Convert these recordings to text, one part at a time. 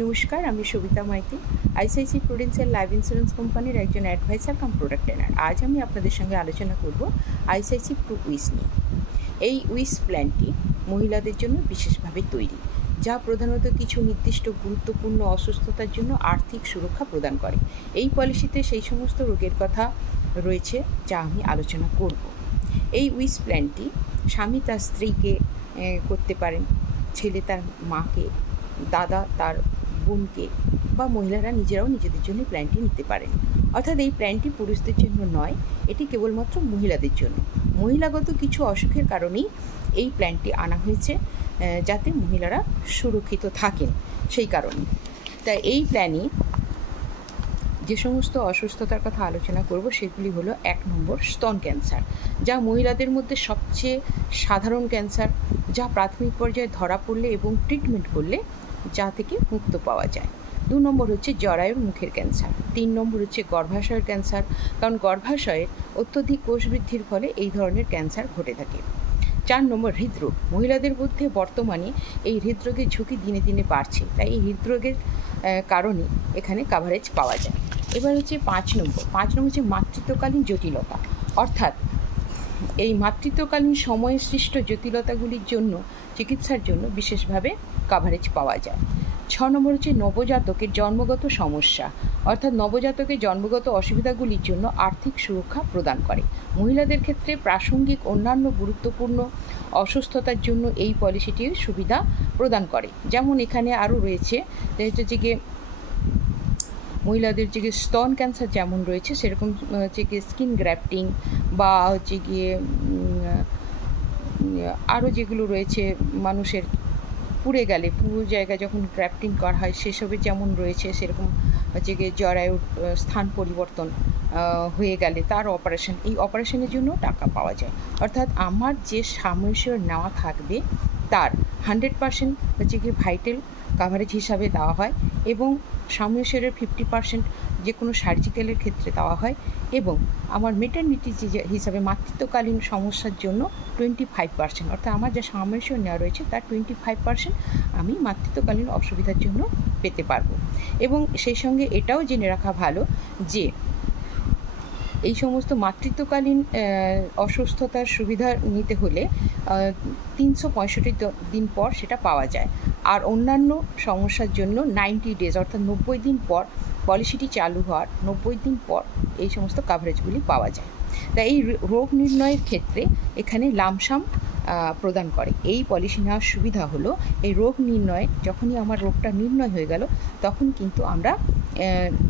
নমস্কার, আমি Sabita Maiti, ICICI prudential life insurance কোম্পানির একজন অ্যাডভাইসার কাম প্রোডাক্ট ট্রেনার। আজ আমি আপনাদের সঙ্গে আলোচনা করব আইসিআইসি প্রু উইস নিয়ে। এই উইস প্ল্যানটি মহিলাদের জন্য বিশেষভাবে তৈরি, যা প্রধানত কিছু নির্দিষ্ট গুরুত্বপূর্ণ অসুস্থতার জন্য আর্থিক সুরক্ষা প্রদান করে। এই পলিসিতে সেই সমস্ত রোগের কথা রয়েছে যা আমি আলোচনা করব। এই উইস প্ল্যানটি স্বামী তার স্ত্রীকে করতে পারেন, ছেলে তার মাকে, দাদা তার বোনকে, বা মহিলারা নিজেরাও নিজেদের জন্য প্ল্যানটি নিতে পারেন। অর্থাৎ এই প্ল্যানটি পুরুষদের জন্য নয়, এটি কেবলমাত্র মহিলাদের জন্য। মহিলাগত কিছু অসুখের কারণেই এই প্ল্যানটি আনা হয়েছে, যাতে মহিলারা সুরক্ষিত থাকেন সেই কারণে। তাই এই প্ল্যানে যে সমস্ত অসুস্থতার কথা আলোচনা করব সেগুলি হলো 1 নম্বর স্তন ক্যান্সার, যা মহিলাদের মধ্যে সবচেয়ে সাধারণ ক্যান্সার, যা প্রাথমিক পর্যায়ে ধরা পড়লে এবং ট্রিটমেন্ট করলে যা থেকে মুক্ত পাওয়া যায়। 2 নম্বর হচ্ছে জরায়ুর মুখের ক্যান্সার। 3 নম্বর হচ্ছে গর্ভাশয়ের ক্যান্সার, কারণ গর্ভাশয়ের অত্যধিক কোষ বৃদ্ধির ফলে এই ধরনের ক্যান্সার ঘটে থাকে। 4 নম্বর হৃদরোগ। মহিলাদের মধ্যে বর্তমানে এই হৃদরোগের ঝুঁকি দিনে দিনে বাড়ছে, তাই এই হৃদরোগের কারণে এখানে কাভারেজ পাওয়া যায়। এবার হচ্ছে 5 নম্বর হচ্ছে মাতৃত্বকালীন জটিলতা, অর্থাৎ এই মাতৃত্বকালীন সময়ে সৃষ্ট জটিলতাগুলির জন্য চিকিৎসার জন্য বিশেষভাবে কাভারেজ পাওয়া যায়। 6 নম্বর হচ্ছে নবজাতকের জন্মগত সমস্যা, অর্থাৎ নবজাতকের জন্মগত অসুবিধাগুলির জন্য আর্থিক সুরক্ষা প্রদান করে। মহিলাদের ক্ষেত্রে প্রাসঙ্গিক অন্যান্য গুরুত্বপূর্ণ অসুস্থতার জন্য এই পলিসিটির সুবিধা প্রদান করে। যেমন এখানে আরও রয়েছে হচ্ছে গিয়ে মহিলাদের যে স্তন ক্যান্সার যেমন রয়েছে, সেরকম হচ্ছে গিয়ে স্কিন গ্রাফটিং, বা হচ্ছে গিয়ে আরও যেগুলো রয়েছে মানুষের পুড়ে গেলে পুরো জায়গায় যখন গ্রাফটিং করা হয় সেসবের যেমন রয়েছে, সেরকম হচ্ছে গিয়ে জরায়ুর স্থান পরিবর্তন হয়ে গেলে তার অপারেশন, এই অপারেশনের জন্য টাকা পাওয়া যায়। অর্থাৎ আমার যে সাময়িক নেওয়া থাকবে তার 100% হচ্ছে গিয়ে ভাইটাল কাভারেজ হিসাবে দেওয়া হয়, এবং সাময়িকের 50% যে কোনো সার্জিক্যালের ক্ষেত্রে দেওয়া হয়, এবং আমার মেটার্নিটি হিসাবে মাতৃত্বকালীন সমস্যার জন্য 25%, অর্থাৎ আমার যা সাময়িক নেওয়া রয়েছে তার 25% আমি মাতৃত্বকালীন অসুবিধার জন্য পেতে পারবো। এবং সেই সঙ্গে এটাও জেনে রাখা ভালো যে এই সমস্ত মাতৃত্বকালীন অসুস্থতার সুবিধা নিতে হলে 365 দিন পর সেটা পাওয়া যায়, আর অন্যান্য সমস্যার জন্য 90 ডেজ অর্থাৎ 90 দিন পর, পলিসিটি চালু হওয়ার 90 দিন পর এই সমস্ত কাভারেজগুলি পাওয়া যায়। তাই এই রোগ নির্ণয়ের ক্ষেত্রে এখানে লামসাম প্রদান করে। এই পলিসি নেওয়ার সুবিধা হলো এই রোগ নির্ণয়ে যখনই আমার রোগটা নির্ণয় হয়ে গেল তখন কিন্তু আমরা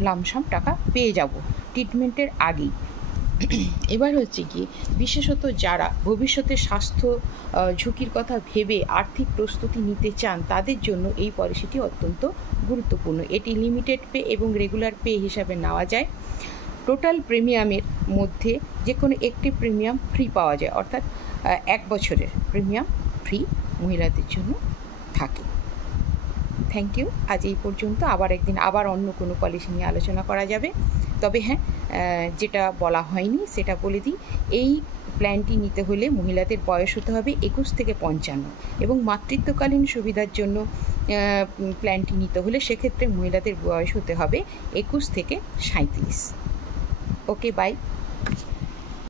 লামসাম টাকা পেয়ে যাব ট্রিটমেন্টের আগেই। এবার হচ্ছে কি, বিশেষত যারা ভবিষ্যতে স্বাস্থ্য ঝুঁকির কথা ভেবে আর্থিক প্রস্তুতি নিতে চান তাদের জন্য এই পলিসিটি অত্যন্ত গুরুত্বপূর্ণ। এটি লিমিটেড পে এবং রেগুলার পে হিসাবে নেওয়া যায়। টোটাল প্রিমিয়ামের মধ্যে যে কোনো একটি প্রিমিয়াম ফ্রি পাওয়া যায়, অর্থাৎ 1 বছরের প্রিমিয়াম ফ্রি মহিলাদের জন্য থাকে। Thank you. আজ এই পর্যন্ত। আবার একদিন আবার অন্য কোনো পলিসি নিয়ে আলোচনা করা যাবে। তবে হ্যাঁ, যেটা বলা হয়নি সেটা বলে দিই, এই প্ল্যানটি নিতে হলে মহিলাদের বয়স হতে হবে 21 থেকে 55, এবং মাতৃত্বকালীন সুবিধার জন্য প্ল্যানটি নিতে হলে সেক্ষেত্রে মহিলাদের বয়স হতে হবে 21 থেকে 37। ওকে, বাই।